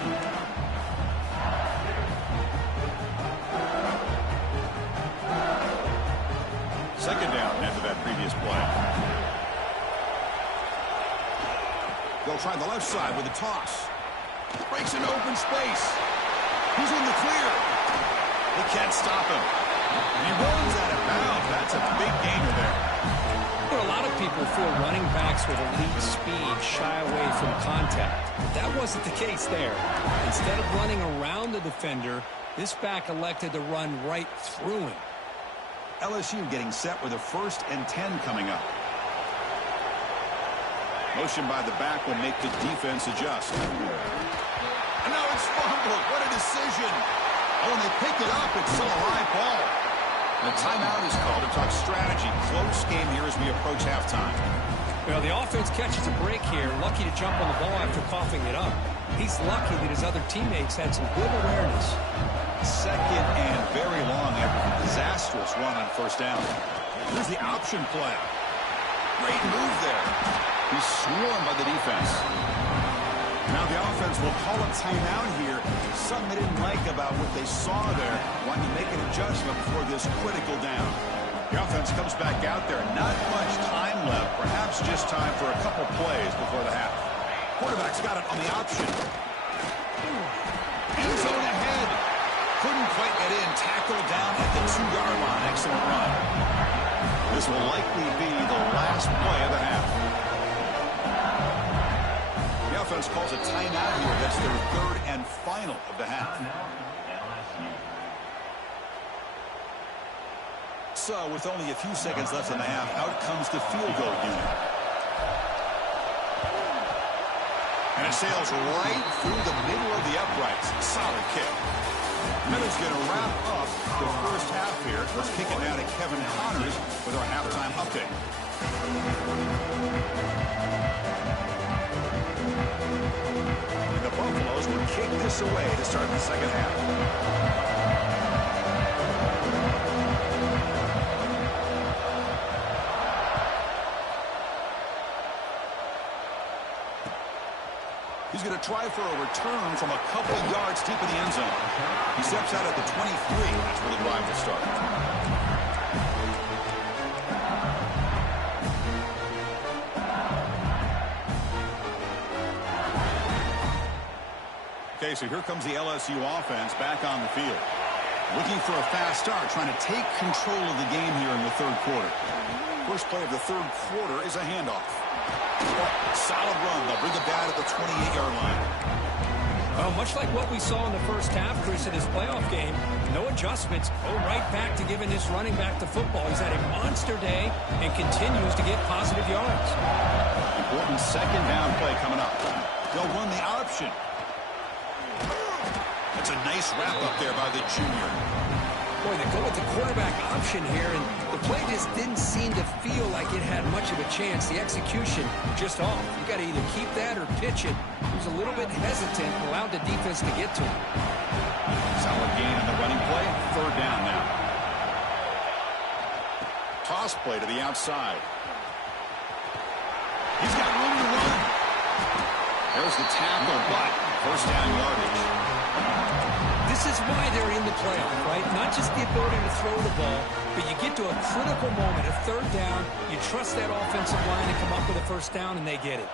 Second down after that previous play. They'll try the left side with a toss. Breaks into open space. He's in the clear. They can't stop him. And he runs out of bounds. That's a big gainer there. There are a lot of people feel running backs with elite speed shy away from contact. But that wasn't the case there. Instead of running around the defender, this back elected to run right through him. LSU getting set with a 1st and 10 coming up. Motion by the back will make the defense adjust. And now it's fumbled. What a decision. Oh, when they pick it up, it's still a high ball. And a timeout is called to talk strategy. Close game here as we approach halftime. Well, the offense catches a break here. Lucky to jump on the ball after coughing it up. He's lucky that his other teammates had some good awareness. 2nd and very long after a disastrous run on first down. Here's the option play. Great move there. He's swarmed by the defense. Now the offense will call a timeout here. Something they didn't like about what they saw there. Wanting to make an adjustment before this critical down. The offense comes back out there. Not much time left. Perhaps just time for a couple plays before the half. Quarterback's got it on the option. End zone ahead. Couldn't quite get in. Tackled down at the 2-yard line. Excellent run. This will likely be the last play of the half. The offense calls a timeout here. That's their 3rd and final of the half. So, with only a few seconds left in the half, out comes the field goal unit. And it sails right through the middle of the uprights. Solid kick. And it's going to wrap up the first half here. Let's kick it now to Kevin Connors with our halftime update. And the Buffaloes will kick this away to start the second half. He's going to try for a return from a couple yards deep in the end zone. He steps out at the 23. That's where the drive will start. Okay, so here comes the LSU offense back on the field. Looking for a fast start, trying to take control of the game here in the third quarter. First play of the third quarter is a handoff. Solid run. They'll bring it down at the 28-yard line. Well, much like what we saw in the first half, Chris, in this playoff game, no adjustments. Go right back to giving this running back to football. He's had a monster day and continues to get positive yards. Important second down play coming up. They'll run the option. That's a nice wrap up there by the junior. Boy, they go with the quarterback option here, and the play just didn't seem to feel like it had much of a chance. The execution just off. You got to either keep that or pitch it. He was a little bit hesitant and allowed the defense to get to him. Solid gain on the running play. Third down now. Toss play to the outside. He's got room to run. There's the tackle, but first down yardage. This is why they're in the playoff, right? Not just the ability to throw the ball, but you get to a critical moment, a third down, you trust that offensive line to come up with a first down, and they get it.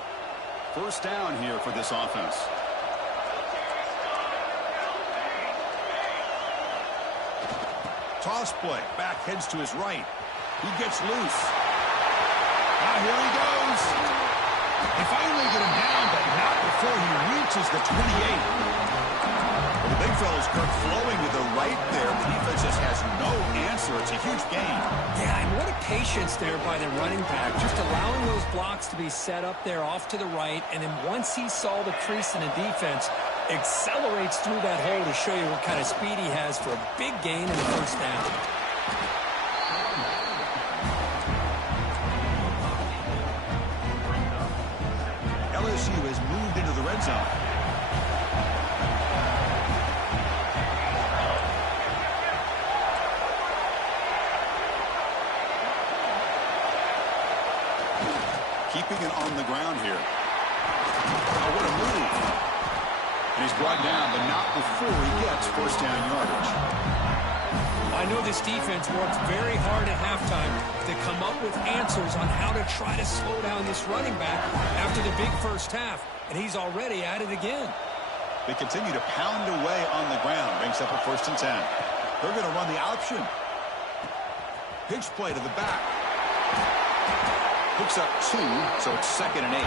First down here for this offense. Toss play. Back heads to his right. He gets loose. Now here he goes. They finally get him down, but not before he reaches the 28. Well, the big fella's Kirk flowing to the right there. The defense just has no answer. It's a huge gain. Yeah, and what a patience there by the running back. Just allowing those blocks to be set up there off to the right. And then once he saw the crease in the defense, accelerates through that hole to show you what kind of speed he has for a big gain in the first down. LSU has moved into the red zone. Keeping it on the ground here. Oh, what a move. And he's brought down, but not before he gets first down yardage. I know this defense worked very hard at halftime to come up with answers on how to try to slow down this running back after the big first half, and he's already at it again. They continue to pound away on the ground. Brings up a first and 10. They're going to run the option. Pitch play to the back. Picks up 2, so it's 2nd and 8.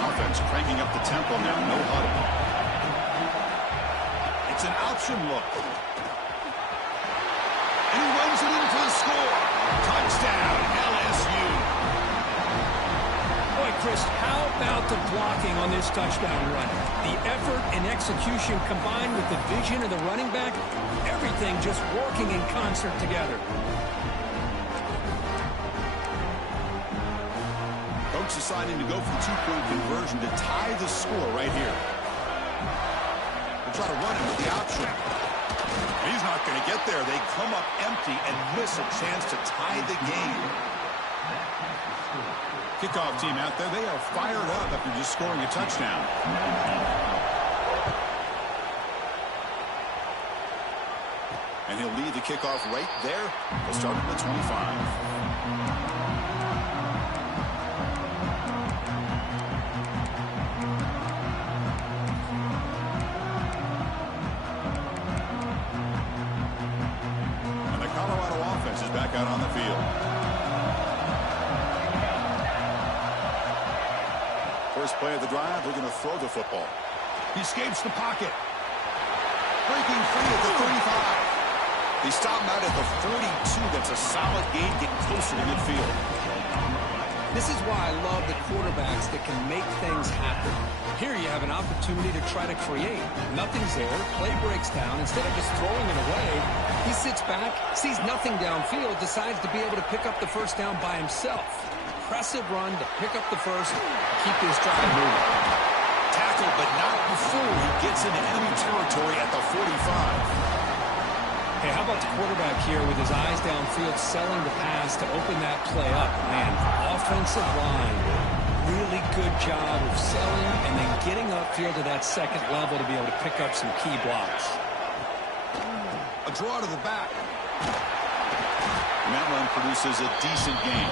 Offense cranking up the tempo now. No huddle. It's an option look. And he runs it in for the score. Touchdown, LSU. Boy, Chris, how about the blocking on this touchdown run? The effort and execution combined with the vision of the running back, everything just working in concert together. Coach deciding to go for the two-point conversion to tie the score right here. They'll try to run it with the option. He's not going to get there. They come up empty and miss a chance to tie the game. Kickoff team out there, they are fired up after just scoring a touchdown. And he'll lead the kickoff right there. They'll start at the 25. Back out on the field. First play of the drive, they're going to throw the football. He escapes the pocket. Breaking free at the 35. They stop him out at the 42. That's a solid gain, getting closer to midfield. This is why I love the quarterbacks that can make things happen. Here you have an opportunity to try to create. Nothing's there. Play breaks down. Instead of just throwing it away, he sits back, sees nothing downfield, decides to be able to pick up the first down by himself. Impressive run to pick up the first, keep this drive moving. Tackle, but not before he gets into enemy territory at the 45. Hey, how about the quarterback here with his eyes downfield, selling the pass to open that play up? Man, offensive line, really good job of selling and then getting upfield to that second level to be able to pick up some key blocks. A draw to the back. And that run produces a decent gain.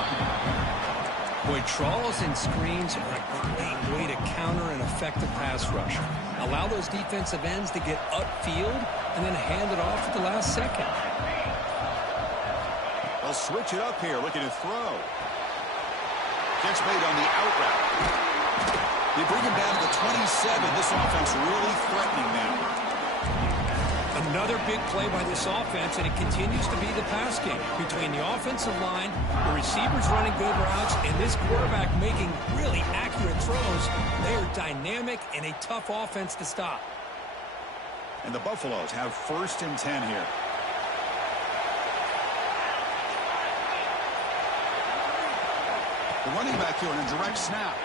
Boy, trawls and screens are a great way to counter an effective pass rush. Allow those defensive ends to get upfield and then hand it off at the last second. They'll switch it up here, looking to throw. Catch made on the out route. They bring him down to the 27. This offense really threatening now. Another big play by this offense, and it continues to be the pass game between the offensive line, the receivers running good routes, and this quarterback making really accurate throws. They are dynamic and a tough offense to stop. And the Buffaloes have 1st and 10 here. The running back here in a direct snap.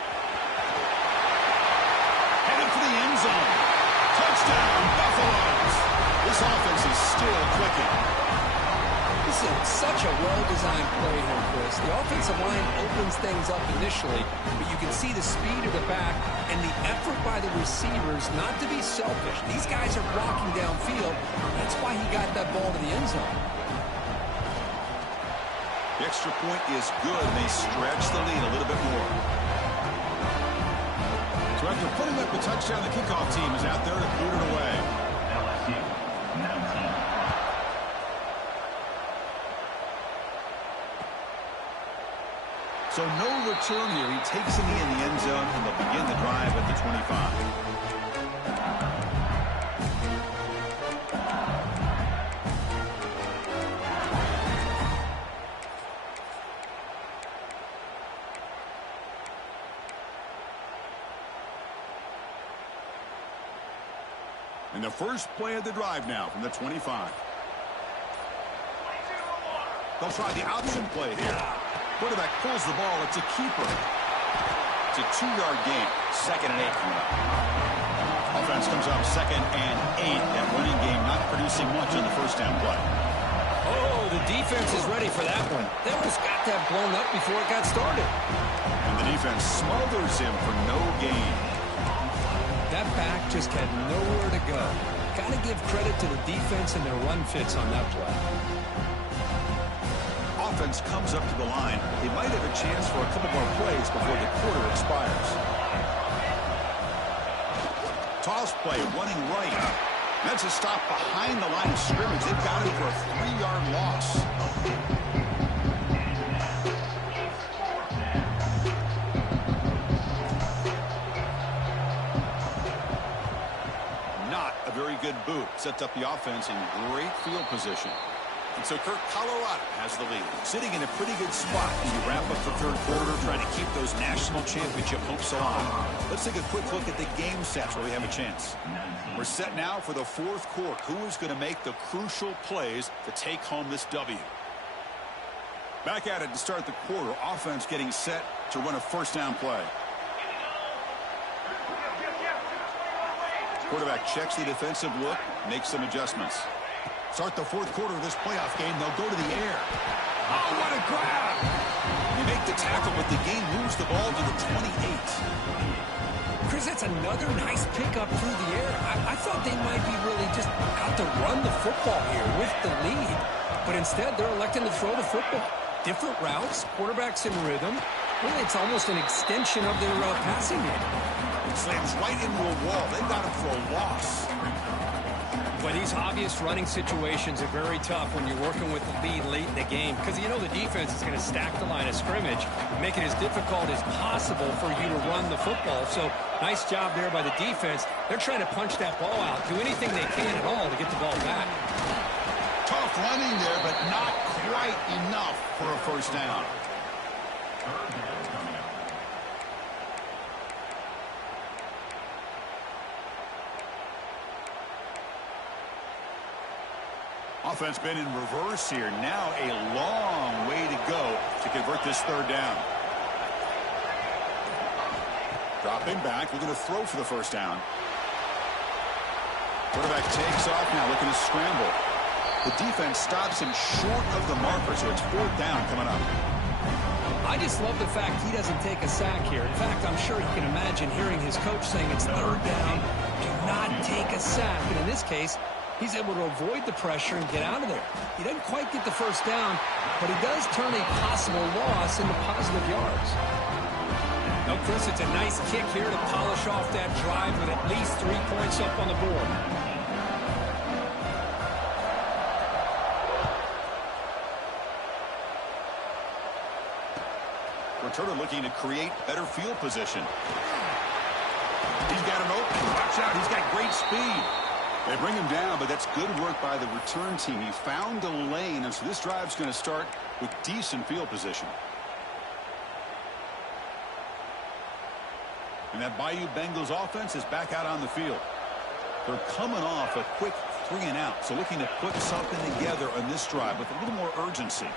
Headed for the end zone. Touchdown, Buffaloes. This offense is still clicking. This is such a well-designed play here, Chris. The offensive line opens things up initially, but you can see the speed of the back and the effort by the receivers not to be selfish. These guys are blocking downfield. That's why he got that ball to the end zone. The extra point is good, and they stretch the lead a little bit more. So after putting up the touchdown, the kickoff team is out there to boot it away. So no return here. He takes it in the end zone, and they'll begin the drive at the 25. And the first play of the drive now from the 25. They'll try the option play here. Quarterback pulls the ball. It's a keeper. It's a 2-yard gain. 2nd and 8 coming up. Offense comes up 2nd and 8. That running game not producing much on the first down play. Oh, the defense is ready for that one. They almost got that blown up before it got started. And the defense smothers him for no gain. That back just had nowhere to go. Got to give credit to the defense and their run fits on that play. Offense comes up to the line. They might have a chance for a couple more plays before the quarter expires. Toss play, running right. That's a stop behind the line of scrimmage. They've got him for a 3-yard loss. Not a very good boot. Sets up the offense in great field position. And so Colorado has the lead. Sitting in a pretty good spot as you wrap up the third quarter, trying to keep those national championship hopes alive. Let's take a quick look at the game sets where we have a chance. We're set now for the fourth quarter. Who is going to make the crucial plays to take home this W? Back at it to start the quarter. Offense getting set to run a first down play. Quarterback checks the defensive look, makes some adjustments. Start the fourth quarter of this playoff game. They'll go to the air. Oh, what a grab! They make the tackle, but the game moves the ball to the 28. Chris, that's another nice pickup through the air. I thought they might be really just out to run the football here with the lead. But instead, they're electing to throw the football. Different routes, quarterbacks in rhythm. Really, it's almost an extension of their passing game. It slams right into a wall. They've got him for a loss. But these obvious running situations are very tough when you're working with the lead late in the game because you know the defense is going to stack the line of scrimmage, make it as difficult as possible for you to run the football. So nice job there by the defense. They're trying to punch that ball out, do anything they can at all to get the ball back. Tough running there, but not quite enough for a first down. Offense been in reverse here. Now a long way to go to convert this third down. Dropping back, looking to throw for the first down. Quarterback takes off now, looking to scramble. The defense stops him short of the marker, so it's fourth down coming up. I just love the fact he doesn't take a sack here. In fact, I'm sure he can imagine hearing his coach saying it's third down. Do not take a sack. And in this case, He's able to avoid the pressure and get out of there. He doesn't quite get the first down, but he does turn a possible loss into positive yards. Now, Chris, it's a nice kick here to polish off that drive with at least 3 points up on the board. Returner looking to create better field position. He's got an open. Watch out. He's got great speed. They bring him down, but that's good work by the return team. He found a lane, and so this drive's going to start with decent field position. And that Bayou Bengals offense is back out on the field. They're coming off a quick 3 and out, so looking to put something together on this drive with a little more urgency. And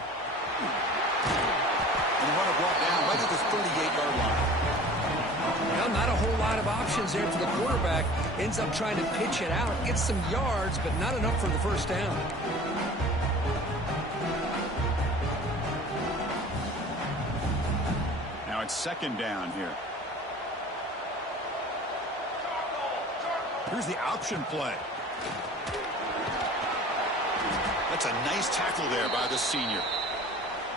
the runner brought down right at the 38-yard line. Well, not a whole lot of options there for the quarterback. Ends up trying to pitch it out, gets some yards, but not enough for the first down. Now it's second down here. Here's the option play. That's a nice tackle there by the senior.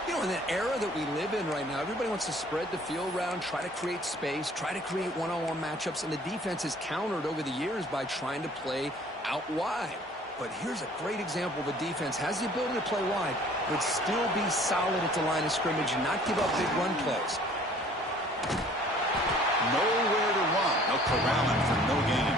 You know, in the era that we live in right now, everybody wants to spread the field around, try to create space, try to create one-on-one matchups, and the defense is countered over the years by trying to play out wide. But here's a great example of a defense has the ability to play wide, but still be solid at the line of scrimmage and not give up big run plays. Nowhere to run. No corralling for no gain.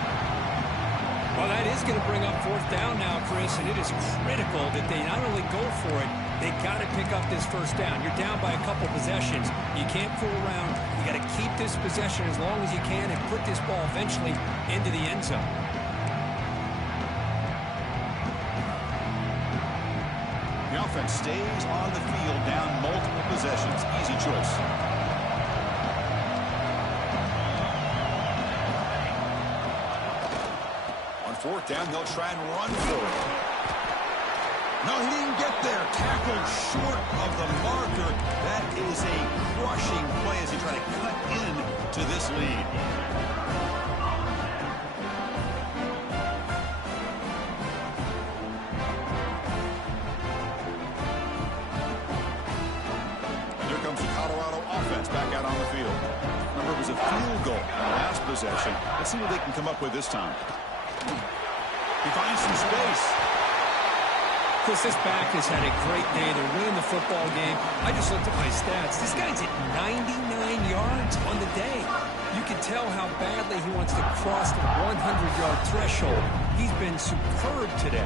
Well, that is going to bring up fourth down now, Chris, and it is critical that they not only go for it, they got to pick up this first down. You're down by a couple possessions. You can't fool around. You got to keep this possession as long as you can and put this ball eventually into the end zone. The offense stays on the field down multiple possessions. Easy choice. On fourth down, they'll try and run for it. No, he didn't get there. Tackled short of the marker. That is a crushing play as he tried to cut in to this lead. And here comes the Colorado offense back out on the field. Remember, it was a field goal last possession. Let's see what they can come up with this time. He finds some space. Chris, this back has had a great day. They're winning the football game. I just looked at my stats. This guy's hit 99 yards on the day. You can tell how badly he wants to cross the 100-yard threshold. He's been superb today.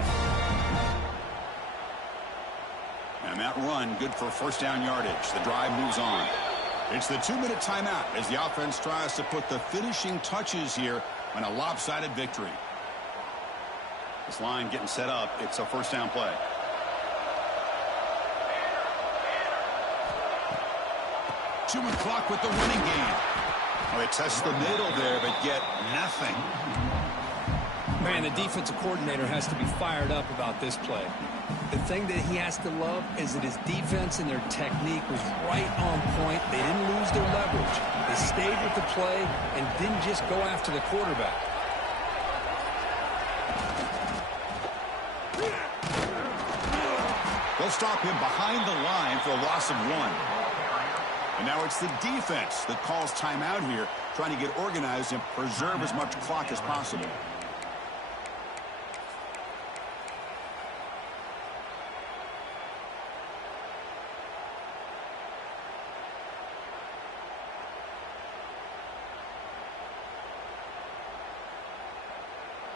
And that run, good for first down yardage. The drive moves on. It's the 2-minute timeout as the offense tries to put the finishing touches here on a lopsided victory. This line getting set up. It's a first down play. Chewing clock with the running game. Oh, they test the middle there, but get nothing. Man, the defensive coordinator has to be fired up about this play. The thing that he has to love is that his defense and their technique was right on point. They didn't lose their leverage. They stayed with the play and didn't just go after the quarterback. They'll stop him behind the line for a loss of 1. And now it's the defense that calls timeout here, trying to get organized and preserve as much clock as possible.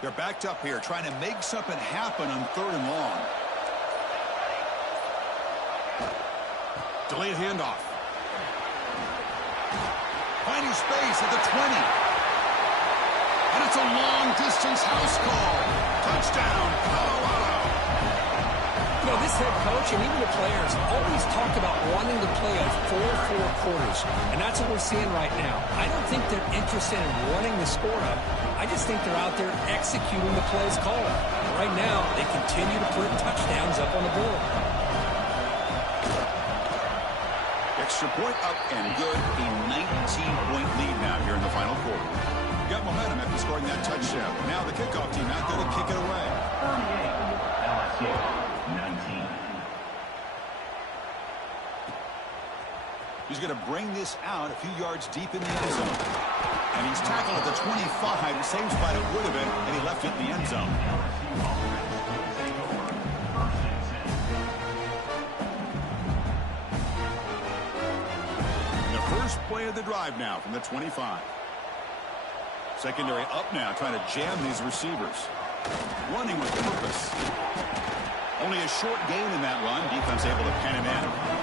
They're backed up here, trying to make something happen on 3rd and long. Delayed handoff. Finding space at the 20. And it's a long-distance house call. Touchdown, Colorado. You know, this head coach and even the players always talk about wanting to play a 4-4 quarters. And that's what we're seeing right now. I don't think they're interested in running the score up. I just think they're out there executing the plays called. Right now, they continue to put touchdowns up on the board. Extra point up and good. A 19-point lead now here in the final quarter. got momentum after scoring that touchdown. Now the kickoff team out there to kick it away. 19. He's going to bring this out a few yards deep in the end zone. And he's tackled at the 25, same spot it would have been, and he left it in the end zone. The first play of the drive now from the 25. Secondary up now, trying to jam these receivers. Running with purpose. Only a short gain in that run. Defense able to pen him in.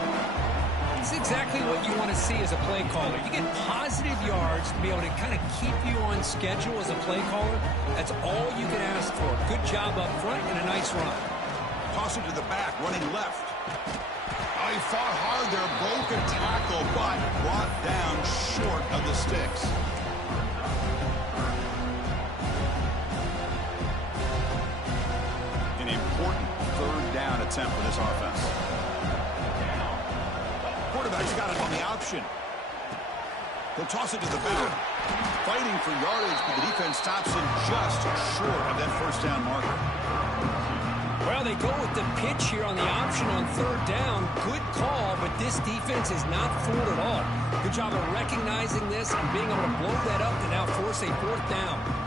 It's exactly what you want to see as a play caller. You get positive yards to be able to kind of keep you on schedule as a play caller. That's all you can ask for. Good job up front and a nice run. Toss it to the back, running left. Oh, he fought hard there, broke a tackle, but brought down short of the sticks. An important third down attempt for this offense. Quarterback's got it on the option. He'll toss it to the back. Fighting for yardage, but the defense stops him just short of that first down marker. Well, they go with the pitch here on the option on third down. Good call, but this defense is not fooled at all. Good job of recognizing this and being able to blow that up to now force a fourth down.